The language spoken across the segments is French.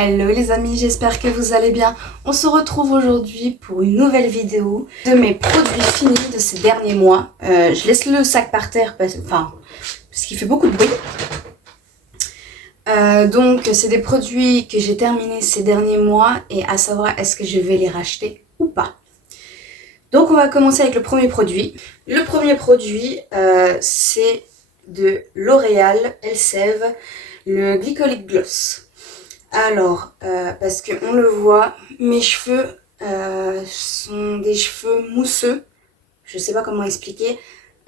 Hello les amis, j'espère que vous allez bien. On se retrouve aujourd'hui pour une nouvelle vidéo de mes produits finis de ces derniers mois. Je laisse le sac par terre parce qu'il fait beaucoup de bruit. Donc c'est des produits que j'ai terminés ces derniers mois et à savoir est-ce que je vais les racheter ou pas. Donc on va commencer avec le premier produit. Le premier produit c'est de L'Oréal Elseve, le Glycolic Gloss. Alors, parce qu'on le voit, mes cheveux sont des cheveux mousseux. Je sais pas comment expliquer.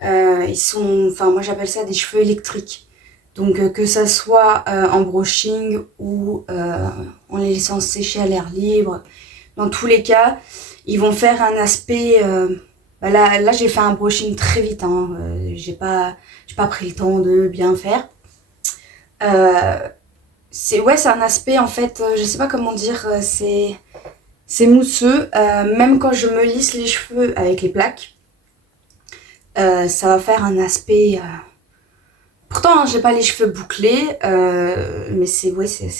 Moi j'appelle ça des cheveux électriques. Donc que ça soit en brushing ou en les laissant sécher à l'air libre. Dans tous les cas, ils vont faire un aspect... Là j'ai fait un brushing très vite. J'ai pas pris le temps de bien faire. C'est un aspect en fait, je sais pas comment dire, c'est mousseux. Même quand je me lisse les cheveux avec les plaques, ça va faire un aspect... Pourtant, j'ai pas les cheveux bouclés, mais c'est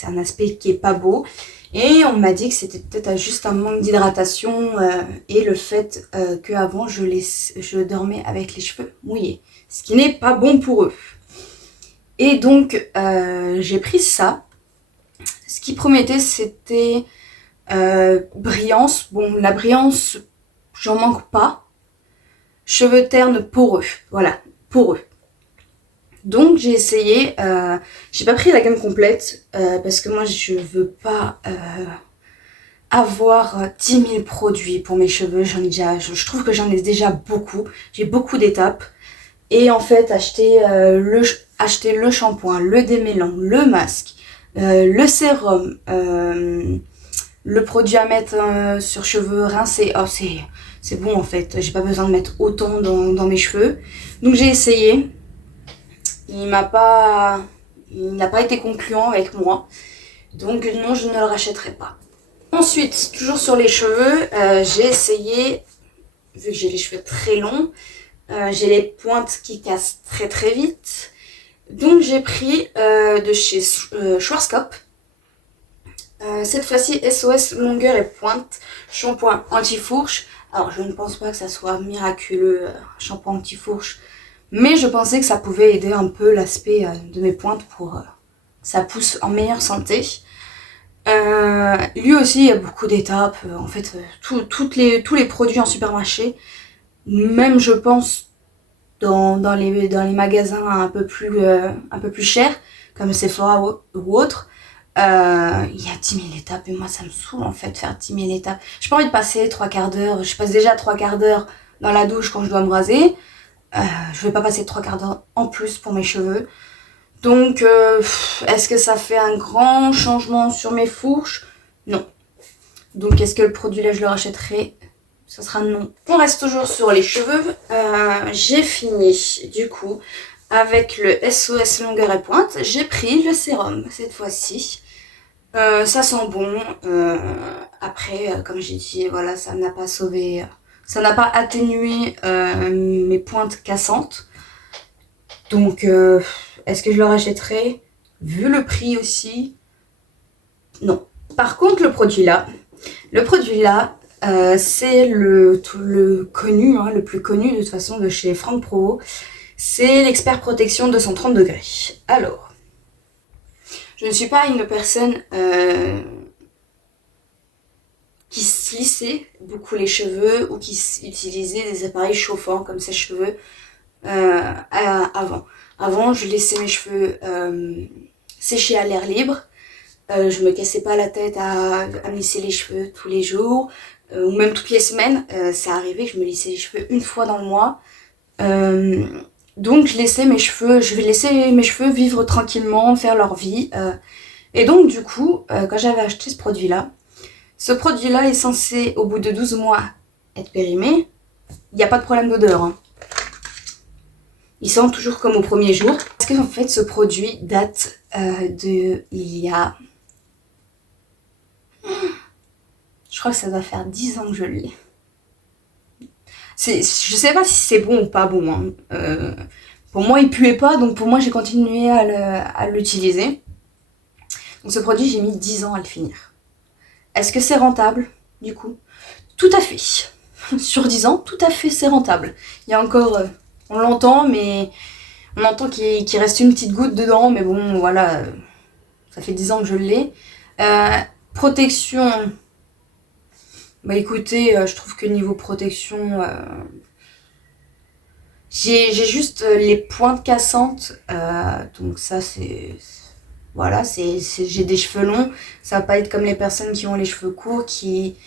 un aspect qui est pas beau. Et on m'a dit que c'était peut-être juste un manque d'hydratation et le fait qu'avant je dormais avec les cheveux mouillés, ce qui n'est pas bon pour eux. Et donc j'ai pris ça. Ce qui promettait c'était brillance. Bon, la brillance, j'en manque pas. Cheveux ternes poreux, voilà, poreux. Donc j'ai essayé, j'ai pas pris la gamme complète parce que moi je veux pas avoir 10 000 produits pour mes cheveux. J'en ai déjà, je trouve que j'en ai déjà beaucoup. J'ai beaucoup d'étapes. Et en fait acheter le shampoing, le démêlant, le masque, le sérum, le produit à mettre sur cheveux rincés. Oh c'est bon en fait, j'ai pas besoin de mettre autant dans mes cheveux. Donc j'ai essayé. Il n'a pas été concluant avec moi. Donc non, je ne le rachèterai pas. Ensuite, toujours sur les cheveux, j'ai essayé, vu que j'ai les cheveux très longs, j'ai les pointes qui cassent très très vite. Donc j'ai pris de chez Schwarzkopf. Cette fois-ci, SOS longueur et pointe, shampoing anti-fourche. Alors je ne pense pas que ça soit miraculeux, shampoing anti-fourche. Mais je pensais que ça pouvait aider un peu l'aspect de mes pointes pour que ça pousse en meilleure santé. Lui aussi, il y a beaucoup d'étapes. En fait, tous les produits en supermarché, même je pense dans les magasins un peu plus chers, comme Sephora ou autre, il y a 10 000 étapes. Et moi, ça me saoule en fait de faire 10 000 étapes. J'ai pas envie de passer 3/4 d'heure. Je passe déjà 3/4 d'heure dans la douche quand je dois me raser. Je vais pas passer 3/4 d'heure en plus pour mes cheveux. Donc, est-ce que ça fait un grand changement sur mes fourches? Non. Donc, est-ce que le produit là, je le rachèterai? Ça sera non. On reste toujours sur les cheveux. J'ai fini, du coup, avec le SOS longueur et pointe. J'ai pris le sérum, cette fois-ci. Ça sent bon. Après, comme j'ai dit, voilà, ça n'a pas sauvé... Ça n'a pas atténué mes pointes cassantes. Donc, est-ce que je le rachèterai? Vu le prix aussi, non. Par contre, le produit là, c'est le connu, le plus connu de toute façon de chez Franck Provo. C'est l'expert protection 230 degrés. Alors, je ne suis pas une personne... qui se lissait beaucoup les cheveux ou qui utilisait des appareils chauffants comme sèche-cheveux avant. Avant, je laissais mes cheveux sécher à l'air libre. Je me cassais pas la tête à me lisser les cheveux tous les jours ou même toutes les semaines. Ça arrivait que je me lissais les cheveux une fois dans le mois. Donc je vais laisser mes cheveux vivre tranquillement, faire leur vie. Et donc du coup, quand j'avais acheté ce produit-là, est censé, au bout de 12 mois, être périmé. Il n'y a pas de problème d'odeur. Il sent toujours comme au premier jour. Parce que en fait, ce produit date il y a... Je crois que ça doit faire 10 ans que je l'ai. Je sais pas si c'est bon ou pas bon. Pour moi, il puait pas, donc pour moi, j'ai continué à l'utiliser. Donc ce produit, j'ai mis 10 ans à le finir. Est-ce que c'est rentable, du coup? Tout à fait. Sur 10 ans, tout à fait, c'est rentable. Il y a encore... on l'entend, mais on entend qu'il reste une petite goutte dedans, mais bon, voilà, ça fait 10 ans que je l'ai. Protection, bah écoutez, je trouve que niveau protection, j'ai juste les pointes cassantes, donc ça c'est... Voilà, j'ai des cheveux longs, ça va pas être comme les personnes qui ont les cheveux courts, qui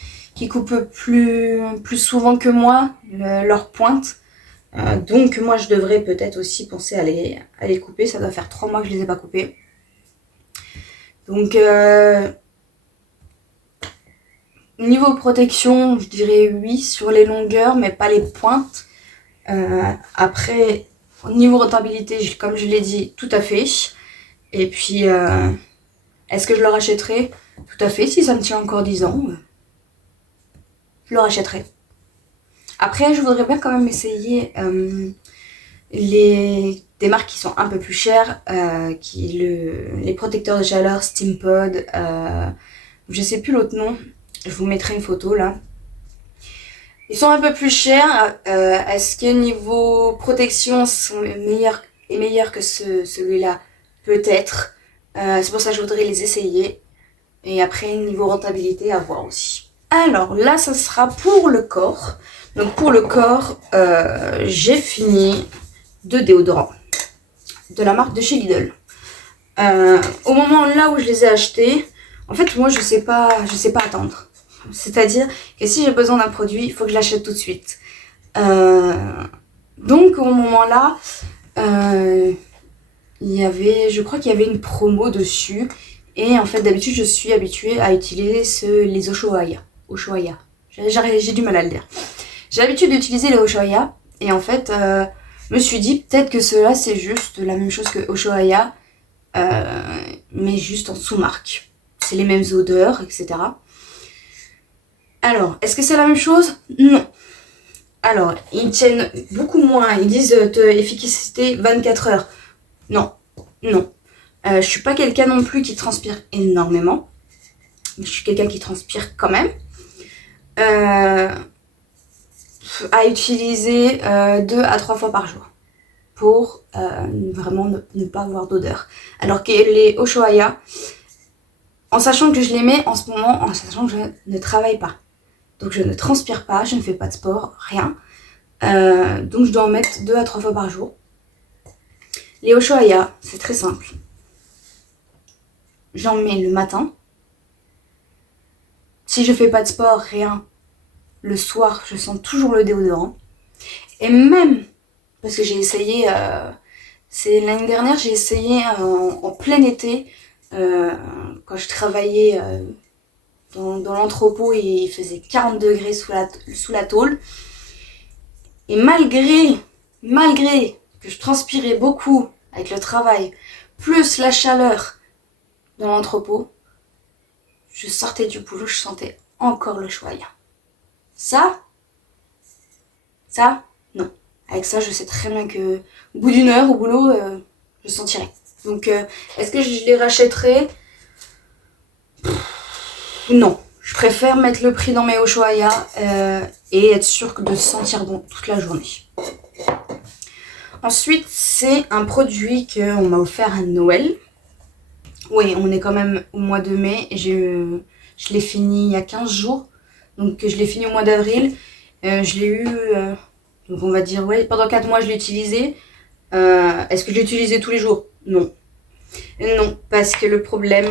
coupent plus souvent que moi leurs pointes. Donc moi je devrais peut-être aussi penser à les couper, ça doit faire 3 mois que je les ai pas coupés. Donc niveau protection, je dirais oui sur les longueurs, mais pas les pointes. Après, niveau rentabilité, comme je l'ai dit, tout à fait. Et puis, est-ce que je le rachèterai? Tout à fait, si ça me tient encore 10 ans, je le rachèterai. Après, je voudrais bien quand même essayer des marques qui sont un peu plus chères, les protecteurs de chaleur, Steampod, je sais plus l'autre nom, je vous mettrai une photo là. Ils sont un peu plus chers, est-ce que niveau protection sont meilleurs que celui-là? Peut-être, c'est pour ça que je voudrais les essayer. Et après, niveau rentabilité, à voir aussi. Alors là, ça sera pour le corps. Donc pour le corps, j'ai fini 2 déodorants de la marque de chez Lidl. Au moment là où je les ai achetés, en fait moi je sais pas attendre. C'est-à-dire que si j'ai besoin d'un produit, il faut que je l'achète tout de suite. Donc au moment là, je crois qu'il y avait une promo dessus. Et en fait d'habitude je suis habituée à utiliser les Ushuaïa. J'ai du mal à le dire. J'ai l'habitude d'utiliser les Ushuaïa. Et en fait, je me suis dit peut-être que cela c'est juste la même chose que Ushuaïa. Mais juste en sous-marque. C'est les mêmes odeurs, etc. Alors, est-ce que c'est la même chose? Non. Alors, ils tiennent beaucoup moins. Ils disent efficacité 24 heures. Non. Je suis pas quelqu'un non plus qui transpire énormément. Mais je suis quelqu'un qui transpire quand même. À utiliser 2 à 3 fois par jour. Pour vraiment ne pas avoir d'odeur. Alors que les Ushuaïa, en sachant que je les mets en ce moment, en sachant que je ne travaille pas. Donc je ne transpire pas, je ne fais pas de sport, rien. Donc je dois en mettre 2 à 3 fois par jour. Les Ushuaïa, c'est très simple. J'en mets le matin. Si je fais pas de sport, rien, le soir, je sens toujours le déodorant. Et même, parce que j'ai essayé, c'est l'année dernière, j'ai essayé en plein été, quand je travaillais dans l'entrepôt et il faisait 40 degrés sous la tôle. Et malgré que je transpirais beaucoup avec le travail, plus la chaleur dans l'entrepôt, je sortais du boulot, je sentais encore le Ushuaïa. Ça, non. Avec ça, je sais très bien que au bout d'une heure au boulot, je sentirai. Donc, est-ce que je les rachèterai? Non. Je préfère mettre le prix dans mes Ushuaïa et être sûre de sentir bon toute la journée. Ensuite, c'est un produit qu'on m'a offert à Noël. Oui, on est quand même au mois de mai. Je l'ai fini il y a 15 jours. Donc, je l'ai fini au mois d'avril. Je l'ai eu... donc, on va dire, ouais, pendant 4 mois, je l'ai utilisé. Est-ce que je l'ai utilisé tous les jours? Non. Non, parce que le problème...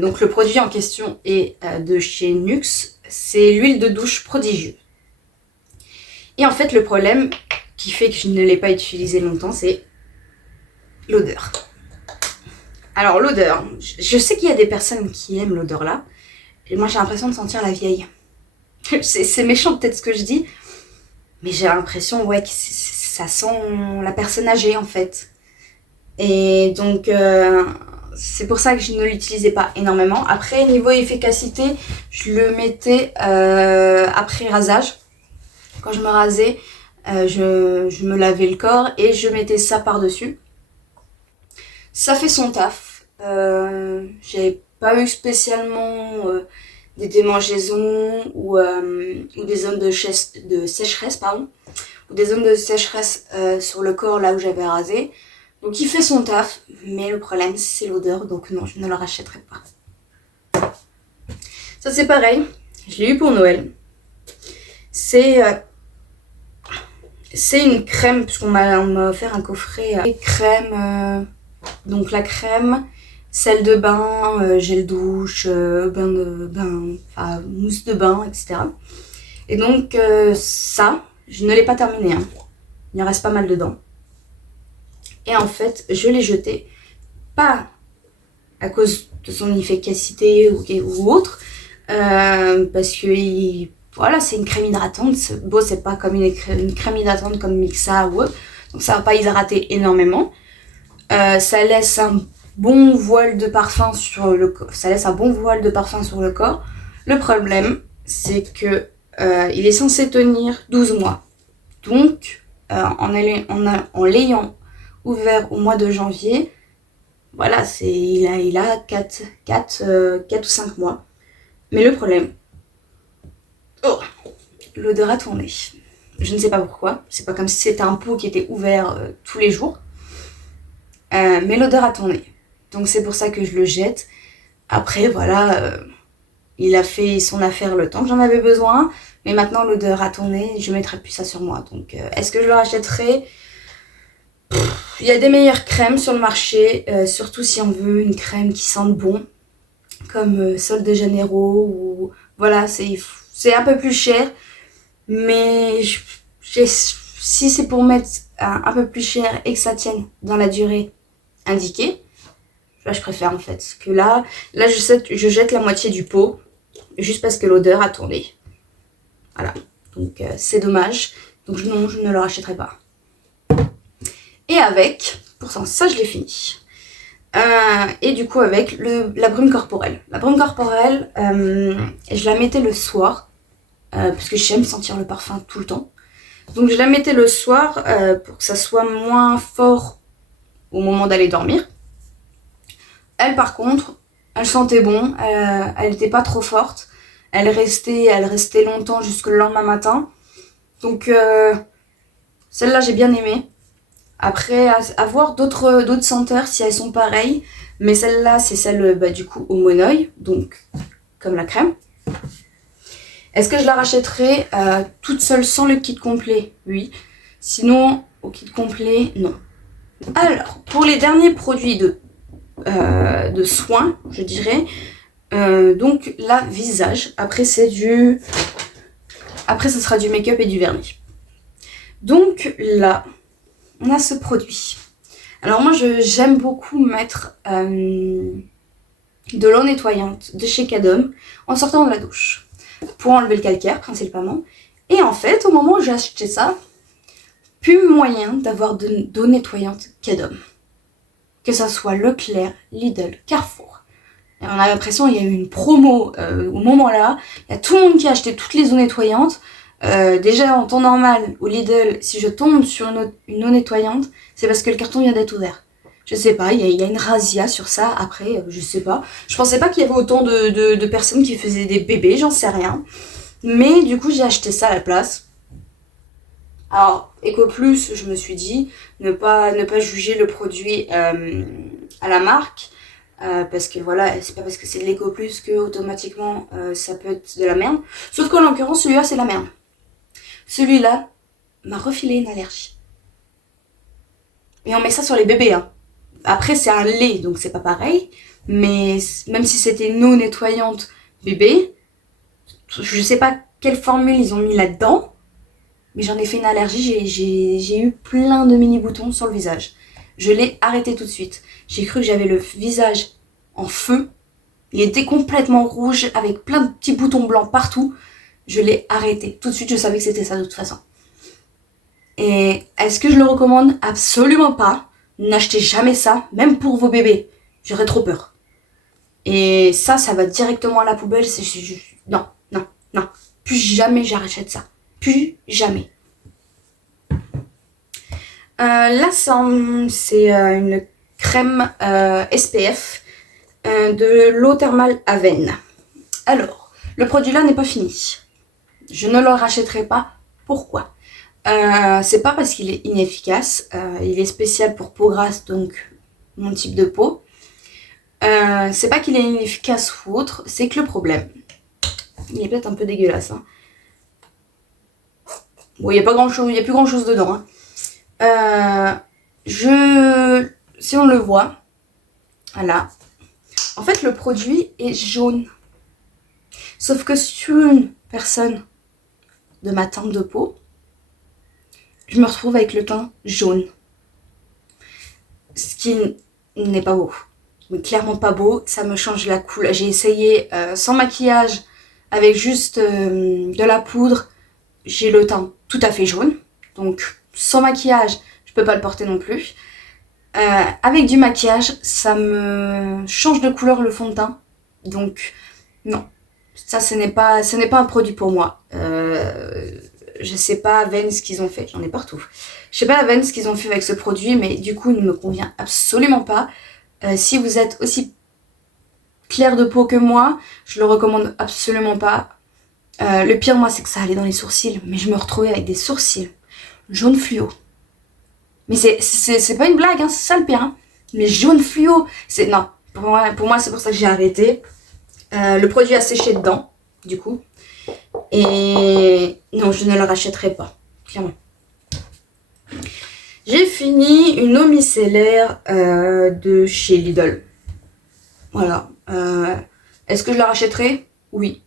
donc, le produit en question est de chez Nux. C'est l'huile de douche prodigieuse. Et en fait, le problème qui fait que je ne l'ai pas utilisé longtemps, c'est l'odeur. Alors, l'odeur. Je sais qu'il y a des personnes qui aiment l'odeur là. Et moi, j'ai l'impression de sentir la vieille. C'est méchant peut-être ce que je dis. Mais j'ai l'impression, ouais, que ça sent la personne âgée en fait. Et donc, c'est pour ça que je ne l'utilisais pas énormément. Après, niveau efficacité, je le mettais après rasage. Quand je me rasais, je me lavais le corps et je mettais ça par-dessus. Ça fait son taf. J'avais pas eu spécialement des démangeaisons ou des zones de sécheresse, pardon, ou des zones de sécheresse sur le corps là où j'avais rasé. Donc il fait son taf, mais le problème c'est l'odeur, donc non, je ne le rachèterai pas. Ça c'est pareil, je l'ai eu pour Noël. C'est une crème, puisqu'on m'a offert un coffret crème, donc la crème, sel de bain, gel douche, enfin, mousse de bain, etc. Et donc ça, je ne l'ai pas terminé, hein. Il en reste pas mal dedans. Et en fait, je l'ai jeté, pas à cause de son efficacité ou autre, parce que voilà, c'est une crème hydratante. Bon, c'est pas comme une crème hydratante comme Mixa ou autre, donc ça va pas hydrater énormément. Ça laisse un bon voile de parfum sur le corps. Le problème, c'est que il est censé tenir 12 mois. Donc, en l'ayant ouvert au mois de janvier, voilà, il a 4 ou 5 mois. Mais le problème, l'odeur a tourné. Je ne sais pas pourquoi. C'est pas comme si c'était un pot qui était ouvert tous les jours. Mais l'odeur a tourné. Donc c'est pour ça que je le jette. Après, voilà, il a fait son affaire le temps que j'en avais besoin. Mais maintenant, l'odeur a tourné. Je ne mettrai plus ça sur moi. Donc, est-ce que je le rachèterai ? Il y a des meilleures crèmes sur le marché. Surtout si on veut une crème qui sente bon. Comme Sol de Janeiro. Ou voilà, c'est un peu plus cher. Mais si c'est pour mettre un peu plus cher et que ça tienne dans la durée indiquée, là je préfère en fait. Que là je jette la moitié du pot juste parce que l'odeur a tourné. Voilà, donc c'est dommage. Donc non, je ne le rachèterai pas. Et avec, pourtant ça je l'ai fini. Et du coup avec la brume corporelle. La brume corporelle, je la mettais le soir. Parce que j'aime sentir le parfum tout le temps. Donc je la mettais le soir pour que ça soit moins fort au moment d'aller dormir. Elle par contre, elle sentait bon, elle n'était pas trop forte. Elle restait longtemps jusque le lendemain matin. Donc celle-là j'ai bien aimé. Après, à voir d'autres senteurs si elles sont pareilles. Mais celle-là c'est celle du coup au monoeil, donc comme la crème. Est-ce que je la rachèterai toute seule sans le kit complet ? Oui. Sinon, au kit complet, non. Alors, pour les derniers produits de soins, je dirais, donc la visage. Après, ce sera du make-up et du vernis. Donc là, on a ce produit. Alors moi, j'aime beaucoup mettre de l'eau nettoyante de chez Cadom en sortant de la douche. Pour enlever le calcaire principalement. Et en fait, au moment où j'ai acheté ça, plus moyen d'avoir d'eau nettoyante Cadom. Que ça soit Leclerc, Lidl, Carrefour. Et on a l'impression qu'il y a eu une promo au moment là. Il y a tout le monde qui a acheté toutes les eaux nettoyantes. Déjà en temps normal, au Lidl, si je tombe sur une eau nettoyante, c'est parce que le carton vient d'être ouvert. Je sais pas, il y a une razzia sur ça. Après, je sais pas. Je pensais pas qu'il y avait autant de personnes qui faisaient des bébés, j'en sais rien. Mais du coup, j'ai acheté ça à la place. Alors, EcoPlus, je me suis dit, ne pas juger le produit à la marque. Parce que voilà, c'est pas parce que c'est de l'EcoPlus que automatiquement ça peut être de la merde. Sauf qu'en l'occurrence, celui-là, c'est la merde. Celui-là m'a refilé une allergie. Et on met ça sur les bébés, hein. Après, c'est un lait, donc c'est pas pareil. Mais même si c'était une eau nettoyante bébé, je sais pas quelle formule ils ont mis là-dedans, mais j'en ai fait une allergie. J'ai eu plein de mini-boutons sur le visage. Je l'ai arrêté tout de suite. J'ai cru que j'avais le visage en feu. Il était complètement rouge, avec plein de petits boutons blancs partout. Je l'ai arrêté. Tout de suite, je savais que c'était ça de toute façon. Et est-ce que je le recommande ? Absolument pas. N'achetez jamais ça, même pour vos bébés. J'aurais trop peur. Et ça va directement à la poubelle. Non. Plus jamais j'achète ça. Plus jamais. Là, c'est une crème SPF de l'eau thermale Aven. Alors, le produit là n'est pas fini. Je ne le rachèterai pas. Pourquoi ? C'est pas parce qu'il est inefficace. Il est spécial pour peau grasse, donc mon type de peau. C'est pas qu'il est inefficace ou autre, c'est que le problème, il est peut-être un peu dégueulasse. Hein. Bon, il n'y a pas grand chose, il y a plus grand chose dedans. Hein. Si on le voit, voilà. En fait, le produit est jaune. Sauf que sur une personne de ma teinte de peau, je me retrouve avec le teint jaune. Ce qui n'est pas beau. Mais clairement pas beau, ça me change la couleur. J'ai essayé sans maquillage, avec juste de la poudre. J'ai le teint tout à fait jaune. Donc sans maquillage, je peux pas le porter non plus. Avec du maquillage, ça me change de couleur le fond de teint. Donc non, ça ce n'est pas un produit pour moi. Je sais pas Aven ce qu'ils ont fait, j'en ai partout. Je sais pas Aven ce qu'ils ont fait avec ce produit, mais du coup il ne me convient absolument pas. Si vous êtes aussi clair de peau que moi, je le recommande absolument pas. Le pire moi c'est que ça allait dans les sourcils, mais je me retrouvais avec des sourcils jaune fluo. Mais c'est pas une blague, hein, c'est ça le pire. Hein. Mais jaune fluo, non. Pour moi c'est pour ça que j'ai arrêté. Le produit a séché dedans, du coup. Et non, je ne le rachèterai pas, clairement. J'ai fini une eau micellaire de chez Lidl. Voilà. Est-ce que je la rachèterai ? Oui.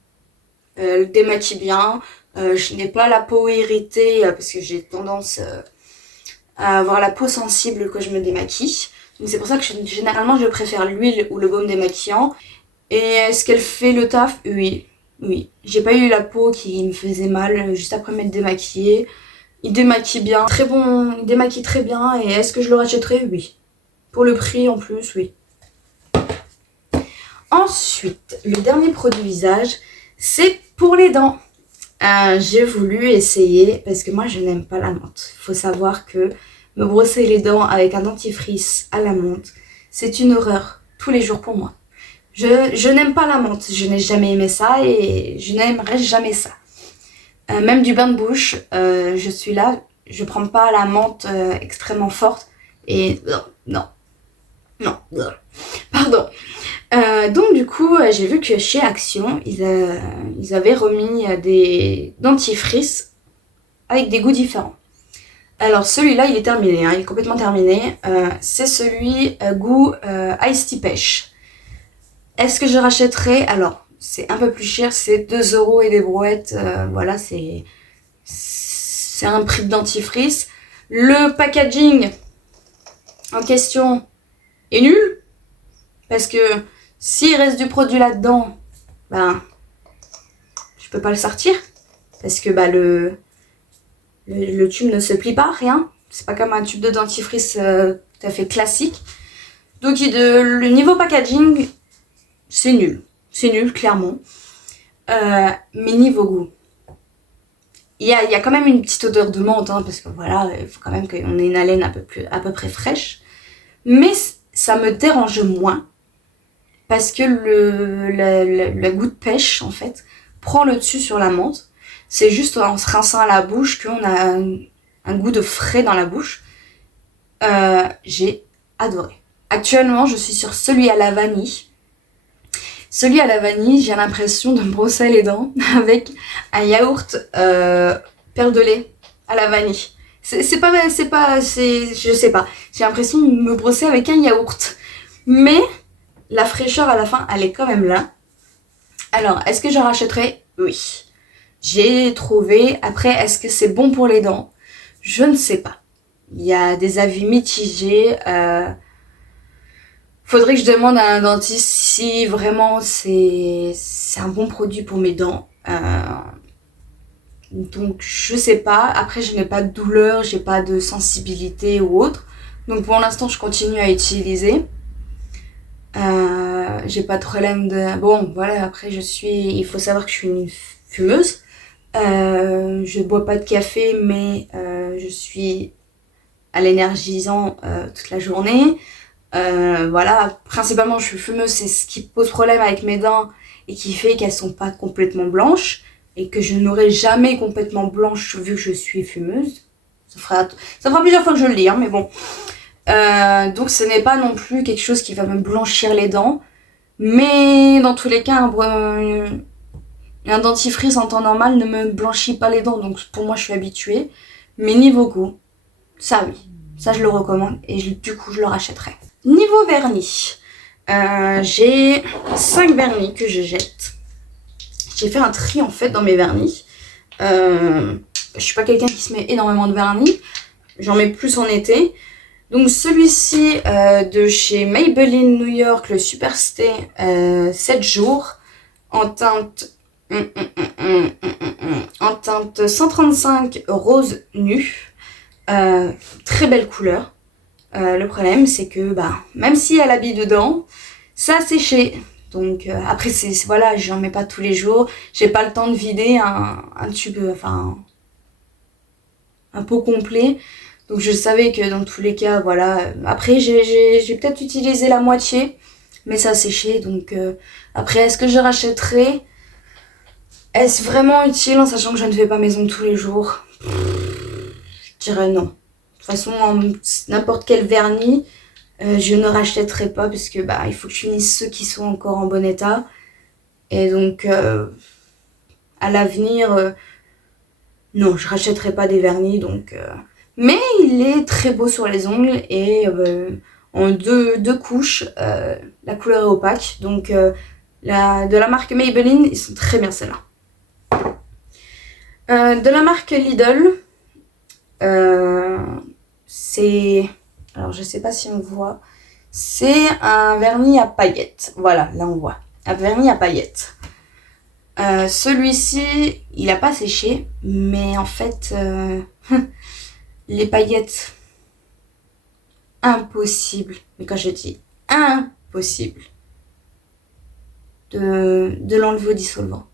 Elle démaquille bien. Je n'ai pas la peau irritée parce que j'ai tendance à avoir la peau sensible quand je me démaquille. Donc c'est pour ça que généralement je préfère l'huile ou le baume démaquillant. Et est-ce qu'elle fait le taf ? Oui. Oui. J'ai pas eu la peau qui me faisait mal juste après m'être démaquillée. Il démaquille bien, très bon, il démaquille très bien. Et est-ce que je le rachèterai ? Oui. Pour le prix en plus, oui. Ensuite, le dernier produit visage, c'est pour les dents. J'ai voulu essayer, parce que moi je n'aime pas la menthe. Il faut savoir que me brosser les dents avec un dentifrice à la menthe, c'est une horreur tous les jours pour moi. Je n'aime pas la menthe, je n'ai jamais aimé ça et je n'aimerais jamais ça. Même du bain de bouche, je suis là, je prends pas la menthe extrêmement forte et non, pardon. Donc du coup, j'ai vu que chez Action, ils avaient remis des dentifrices avec des goûts différents. Alors celui-là, il est terminé, hein, il est complètement terminé. C'est celui goût Ice Tea Pêche. Est-ce que je rachèterai ? Alors, c'est un peu plus cher, c'est 2 € et des brouettes. Voilà, c'est un prix de dentifrice. Le packaging en question est nul. Parce que s'il reste du produit là-dedans, ben, je peux pas le sortir. Parce que le tube ne se plie pas, rien. C'est pas comme un tube de dentifrice tout à fait classique. Donc le niveau packaging, c'est nul. C'est nul, clairement. Mais niveau goût, il y a quand même une petite odeur de menthe, hein, parce que voilà, il faut quand même qu'on ait une haleine à peu près fraîche. Mais ça me dérange moins, parce que le goût de pêche, en fait, prend le dessus sur la menthe. C'est juste en se rinçant à la bouche qu'on a un goût de frais dans la bouche. J'ai adoré. Actuellement, je suis sur celui à la vanille. Celui à la vanille, j'ai l'impression de me brosser les dents avec un yaourt perle de lait à la vanille. Je sais pas. J'ai l'impression de me brosser avec un yaourt. Mais la fraîcheur à la fin, elle est quand même là. Alors, est-ce que je rachèterai ? Oui. J'ai trouvé. Après, est-ce que c'est bon pour les dents ? Je ne sais pas. Il y a des avis mitigés. Faudrait que je demande à un dentiste si vraiment c'est un bon produit pour mes dents. Donc je sais pas. Après je n'ai pas de douleur, j'ai pas de sensibilité ou autre. Donc pour l'instant je continue à utiliser. J'ai pas de problème de... Bon voilà, après il faut savoir que je suis une fumeuse. Je bois pas de café mais je suis à l'énergisant toute la journée. Voilà, principalement je suis fumeuse, c'est ce qui pose problème avec mes dents et qui fait qu'elles sont pas complètement blanches et que je n'aurai jamais complètement blanche vu que je suis fumeuse. Ça fera plusieurs fois que je le lis, hein, mais bon. Donc ce n'est pas non plus quelque chose qui va me blanchir les dents. Mais dans tous les cas, un dentifrice en temps normal ne me blanchit pas les dents. Donc pour moi, je suis habituée. Mais niveau goût, ça oui. Ça, je le recommande. Et du coup, je le rachèterai. Niveau vernis, j'ai 5 vernis que je jette. J'ai fait un tri en fait dans mes vernis. Je suis pas quelqu'un qui se met énormément de vernis. J'en mets plus en été. Donc celui-ci de chez Maybelline New York, le Superstay 7 jours en teinte en teinte 135 rose nu. Très belle couleur. Le problème c'est que même si elle habille dedans, ça a séché. Donc après voilà, j'en mets pas tous les jours. J'ai pas le temps de vider un tube, enfin un pot complet. Donc je savais que dans tous les cas, voilà. Après j'ai peut-être utilisé la moitié, mais ça a séché. Donc après, est-ce que je rachèterai? Est-ce vraiment utile en sachant que je ne fais pas mes ongles tous les jours? Je dirais non. De toute façon, n'importe quel vernis, je ne rachèterai pas parce que il faut que je finisse ceux qui sont encore en bon état. Et donc à l'avenir, non, je rachèterai pas des vernis. Donc mais il est très beau sur les ongles et en deux couches, la couleur est opaque. Donc de la marque Maybelline, ils sont très bien celles-là. De la marque Lidl, c'est... Alors je sais pas si on voit. C'est un vernis à paillettes. Voilà, là on voit. Un vernis à paillettes. Celui-ci, il n'a pas séché, mais en fait... les paillettes, impossible, mais quand je dis impossible, de l'enlever au dissolvant.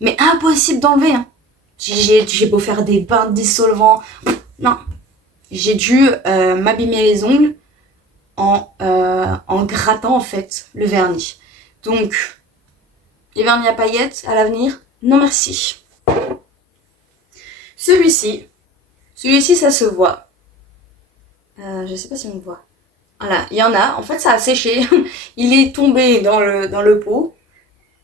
Mais impossible d'enlever, hein. J'ai beau faire des bains de dissolvant, non. J'ai dû m'abîmer les ongles en grattant en fait le vernis. Donc, les vernis à paillettes, à l'avenir, non merci. Celui-ci, ça se voit. Je sais pas si on le voit. Voilà, il y en a. En fait, ça a séché. Il est tombé dans le pot,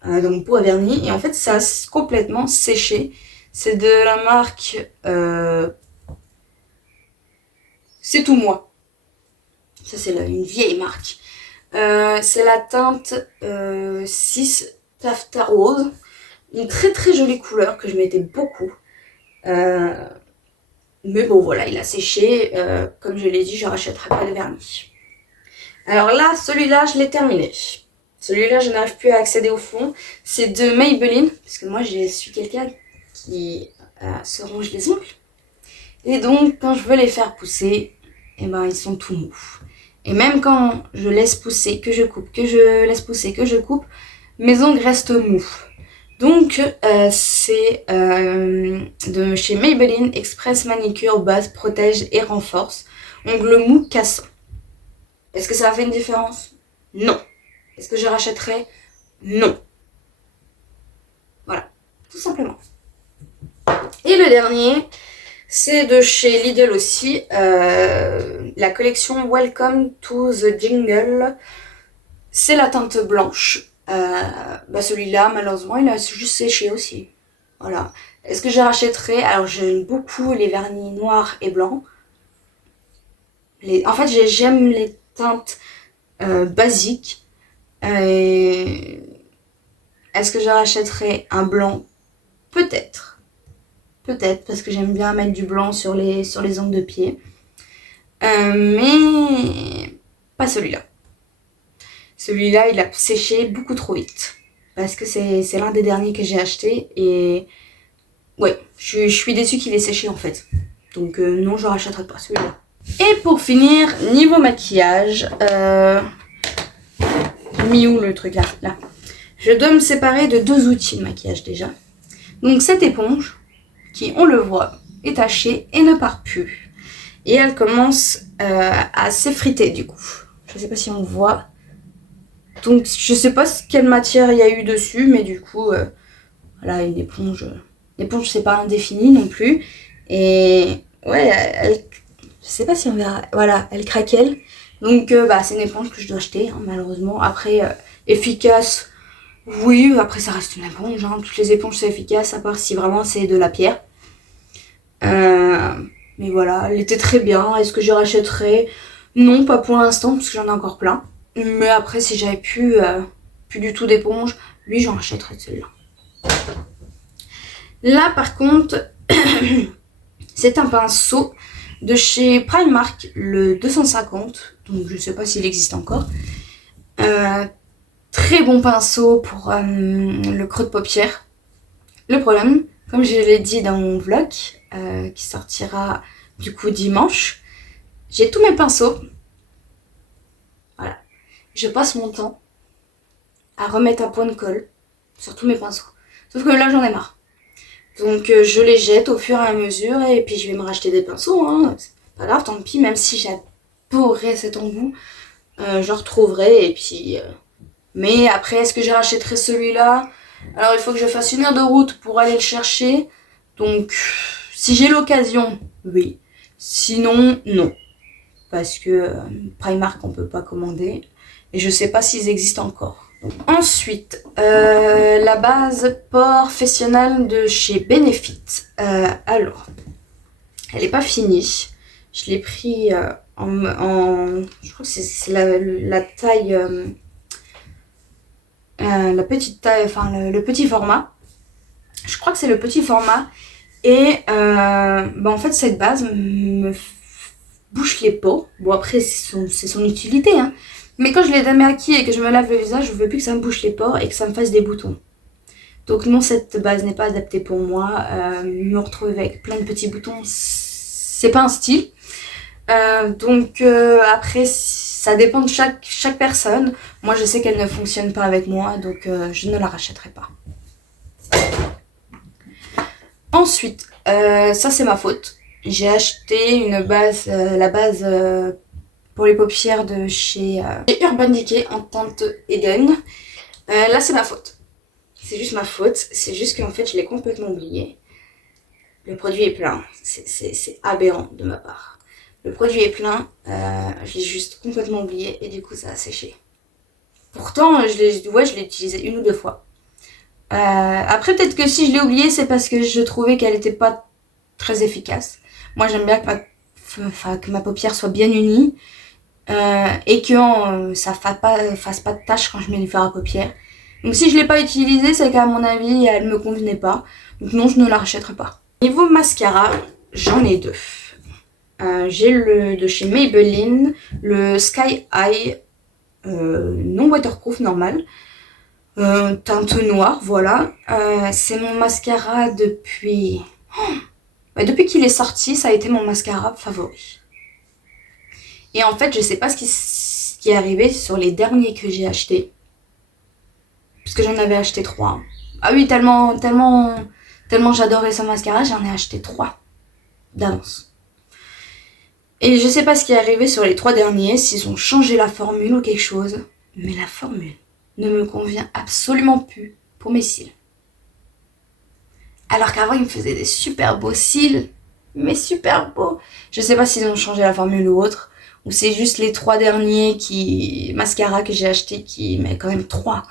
dans mon pot à vernis. Et en fait, ça a complètement séché. C'est de la marque... c'est tout moi. Ça, c'est une vieille marque. C'est la teinte 6 Taffeta Rose. Une très très jolie couleur que je mettais beaucoup. Mais bon, voilà, il a séché. Comme je l'ai dit, je rachèterai pas de vernis. Alors là, celui-là, je l'ai terminé. Celui-là, je n'arrive plus à accéder au fond. C'est de Maybelline, parce que moi, je suis quelqu'un qui se ronge les ongles. Et donc, quand je veux les faire pousser, ils sont tout mous. Et même quand je laisse pousser, que je coupe, que je laisse pousser, que je coupe, mes ongles restent mous. Donc, c'est de chez Maybelline Express Manicure Base Protège et Renforce. Ongles mous cassants. Est-ce que ça a fait une différence? Non. Est-ce que je rachèterai? Non. Voilà, tout simplement. Et le dernier, c'est de chez Lidl aussi, la collection Welcome to the Jingle. C'est la teinte blanche. Celui-là, malheureusement, il a juste séché aussi. Voilà. Est-ce que je rachèterai? Alors, j'aime beaucoup les vernis noirs et blancs. En fait, j'aime les teintes basiques. Est-ce que je rachèterai un blanc? Peut-être. Peut-être, parce que j'aime bien mettre du blanc sur les ongles de pied. Mais pas celui-là. Celui-là, il a séché beaucoup trop vite. Parce que c'est l'un des derniers que j'ai acheté. Et ouais, je suis déçue qu'il ait séché en fait. Donc non, je rachèterai pas celui-là. Et pour finir, niveau maquillage, j'ai mis où le truc là? Je dois me séparer de 2 outils de maquillage déjà. Donc cette éponge, qui on le voit, est tachée et ne part plus. Et elle commence à s'effriter du coup. Je sais pas si on voit. Donc je sais pas quelle matière il y a eu dessus, mais du coup, voilà, une éponge. L'éponge c'est pas indéfini non plus. Et ouais, je sais pas si on verra. Voilà, elle craquelle. Donc c'est une éponge que je dois acheter, hein, malheureusement. Après, efficace, oui, après ça reste une éponge. Hein. Toutes les éponges sont efficaces, à part si vraiment c'est de la pierre. Mais voilà, elle était très bien. Est-ce que je rachèterais? Non, pas pour l'instant, parce que j'en ai encore plein. Mais après, si j'avais plus du tout d'éponge, lui, j'en rachèterais celle-là. Là, par contre, c'est un pinceau de chez Primark, le 250. Donc, je sais pas s'il existe encore. Très bon pinceau pour le creux de paupière. Le problème, comme je l'ai dit dans mon vlog, qui sortira du coup dimanche, j'ai tous mes pinceaux. Voilà. Je passe mon temps à remettre un point de colle sur tous mes pinceaux. Sauf que là, j'en ai marre. Donc, je les jette au fur et à mesure et puis je vais me racheter des pinceaux. Hein. C'est pas grave, tant pis, même si j'adorerais cet embout, je retrouverai et puis... Mais après, est-ce que je rachèterai celui-là? Alors, il faut que je fasse 1 heure de route pour aller le chercher. Donc, si j'ai l'occasion, oui. Sinon, non. Parce que Primark, on peut pas commander. Et je sais pas s'ils existent encore. Donc, ensuite, la base professionnelle de chez Benefit. Alors, elle est pas finie. Je l'ai pris je crois que c'est la taille... la petite taille, enfin le petit format. Je crois que c'est le petit format. Et en fait, cette base me bouche les peaux. Bon, après, c'est son utilité. Hein. Mais quand je l'ai démaquillée et que je me lave le visage, je veux plus que ça me bouche les pores et que ça me fasse des boutons. Donc non, cette base n'est pas adaptée pour moi. Me retrouver avec plein de petits boutons, c'est pas un style. Après, ça dépend de chaque personne. Moi, je sais qu'elle ne fonctionne pas avec moi, donc je ne la rachèterai pas. Ensuite, ça c'est ma faute. J'ai acheté une base, la base pour les paupières de chez Urban Decay en teinte Eden. Là, c'est ma faute. C'est juste ma faute. C'est juste qu'en fait, je l'ai complètement oublié. Le produit est plein. C'est aberrant de ma part. Le produit est plein. Je l'ai juste complètement oublié et du coup, ça a séché. Pourtant, je l'ai utilisé 1 ou 2 fois. Après, peut-être que si je l'ai oublié, c'est parce que je trouvais qu'elle n'était pas très efficace. Moi, j'aime bien que ma paupière soit bien unie et que ça fasse pas de taches quand je mets du fard à paupières. Donc, si je l'ai pas utilisée, c'est qu'à mon avis, elle me convenait pas. Donc, non, je ne la rachèterai pas. Niveau mascara, j'en ai 2. J'ai le de chez Maybelline, le Sky High non waterproof normal. Teinte noire, voilà. C'est mon mascara depuis... depuis qu'il est sorti, ça a été mon mascara favori. Et en fait, je sais pas ce qui est arrivé sur les derniers que j'ai achetés. Parce que j'en avais acheté 3. Ah oui, tellement j'adorais ce mascara, j'en ai acheté 3 d'avance. Et je sais pas ce qui est arrivé sur les 3 derniers, s'ils ont changé la formule ou quelque chose. Mais la formule ne me convient absolument plus pour mes cils. Alors qu'avant, ils me faisaient des super beaux cils. Mais super beaux. Je sais pas s'ils ont changé la formule ou autre. Ou c'est juste les 3 derniers mascara que j'ai acheté mais quand même 3.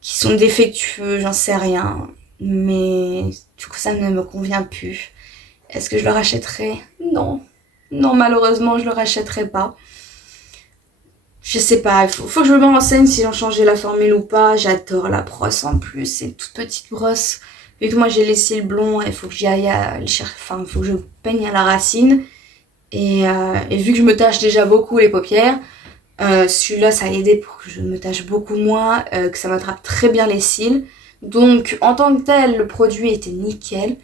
Qui sont défectueux, j'en sais rien. Mais du coup, ça ne me convient plus. Est-ce que je le rachèterai? Non. Non, malheureusement, je le rachèterai pas. Je sais pas, il faut que je me renseigne s'ils ont changé la formule ou pas. J'adore la brosse en plus, c'est une toute petite brosse. Vu que moi j'ai les cils blonds, il faut que j'y aille il faut que je peigne à la racine. Et vu que je me tâche déjà beaucoup les paupières, celui-là ça a aidé pour que je me tâche beaucoup moins, que ça m'attrape très bien les cils. Donc en tant que tel, le produit était nickel.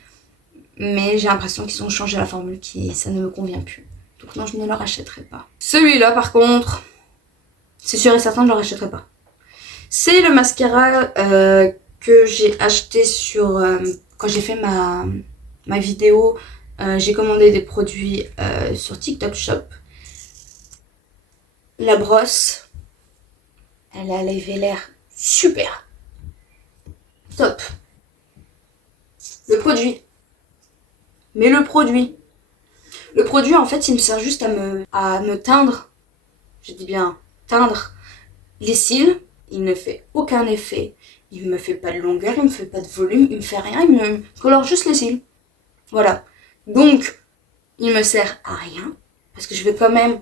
Mais j'ai l'impression qu'ils ont changé la formule, ça ne me convient plus. Donc non, je ne le rachèterai pas. Celui-là par contre... C'est sûr et certain, je ne le rachèterai pas. C'est le mascara que j'ai acheté quand j'ai fait ma vidéo. J'ai commandé des produits sur TikTok Shop. La brosse, elle avait l'air super. Top. Le produit. Mais le produit. Le produit, en fait, il me sert juste à me teindre. Je dis bien teindre les cils. Il ne fait aucun effet. Il me fait pas de longueur, il me fait pas de volume, il me fait rien, il me colore juste les cils. Voilà. Donc, il me sert à rien. Parce que je veux quand même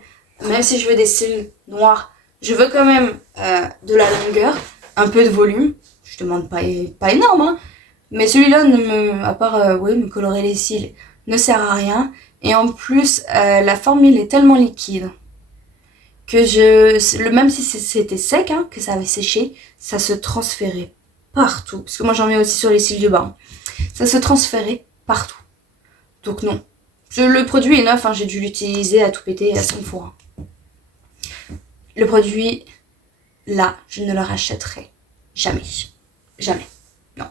si je veux des cils noirs, je veux quand même de la longueur, un peu de volume. Je demande pas énorme, hein. Mais celui-là, à part me colorer les cils, ne sert à rien. Et en plus, la formule est tellement liquide que même si c'était sec, hein, que ça avait séché, ça se transférait partout. Parce que moi, j'en mets aussi sur les cils du bas. Ça se transférait partout. Donc non. Le produit est neuf, hein, j'ai dû l'utiliser à tout péter à 5 fois. Le produit, là, je ne le rachèterai jamais. Jamais. Non.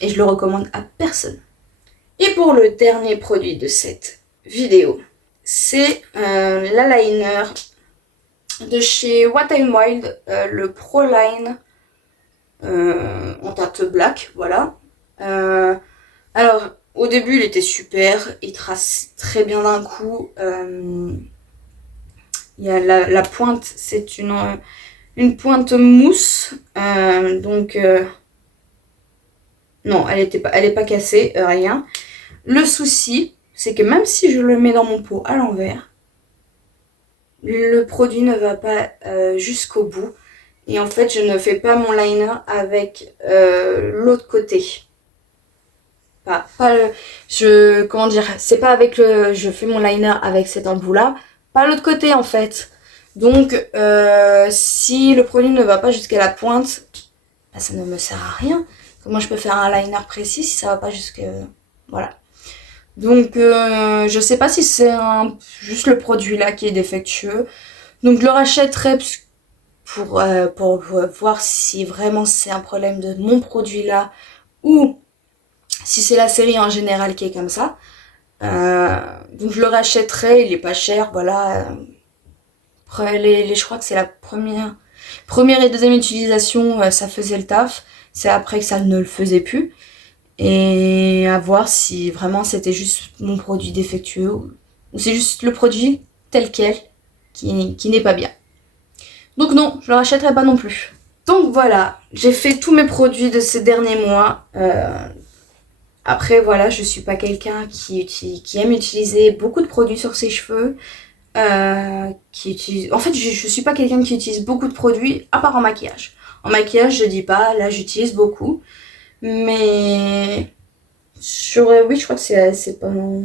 Et je le recommande à personne. Et pour le dernier produit de cette vidéo, c'est l'eyeliner de chez Wet n Wild, le Pro Line en teinte black, voilà. Alors, au début, il était super, il trace très bien d'un coup. Il y a la pointe, c'est une pointe mousse, donc non, elle est pas cassée, rien. Le souci, c'est que même si je le mets dans mon pot à l'envers, le produit ne va pas jusqu'au bout. Et en fait, je ne fais pas mon liner avec l'autre côté. Comment dire, c'est pas avec je fais mon liner avec cet embout là, pas l'autre côté en fait. Donc si le produit ne va pas jusqu'à la pointe, bah, ça ne me sert à rien. Comment je peux faire un liner précis si ça va pas jusque, voilà. Donc je sais pas si c'est juste le produit là qui est défectueux. Donc je le rachèterai pour voir si vraiment c'est un problème de mon produit là ou si c'est la série en général qui est comme ça. Donc je le rachèterai, il est pas cher, voilà. Je crois que c'est la première et deuxième utilisation, ça faisait le taf. C'est après que ça ne le faisait plus. Et à voir si vraiment c'était juste mon produit défectueux ou c'est juste le produit tel quel qui n'est pas bien. Donc non, je le rachèterai pas non plus. Donc voilà, j'ai fait tous mes produits de ces derniers mois. Après voilà, je suis pas quelqu'un qui aime utiliser beaucoup de produits sur ses cheveux. En fait, je suis pas quelqu'un qui utilise beaucoup de produits à part en maquillage. En maquillage, je dis pas, là j'utilise beaucoup. Mais oui, je crois que c'est pendant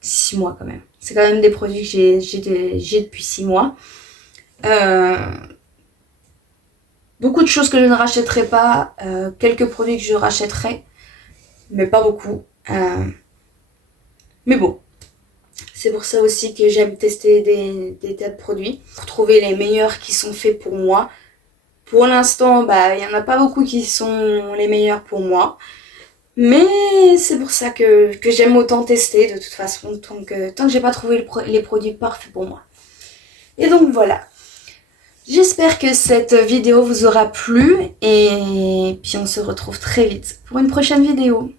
6 mois quand même. C'est quand même des produits que j'ai depuis 6 mois. Beaucoup de choses que je ne rachèterai pas, quelques produits que je rachèterai, mais pas beaucoup. Mais bon, c'est pour ça aussi que j'aime tester des tas de produits pour trouver les meilleurs qui sont faits pour moi. Pour l'instant, il y en a pas beaucoup qui sont les meilleurs pour moi. Mais c'est pour ça que j'aime autant tester de toute façon, tant que j'ai pas trouvé les produits parfaits pour moi. Et donc voilà. J'espère que cette vidéo vous aura plu et puis on se retrouve très vite pour une prochaine vidéo.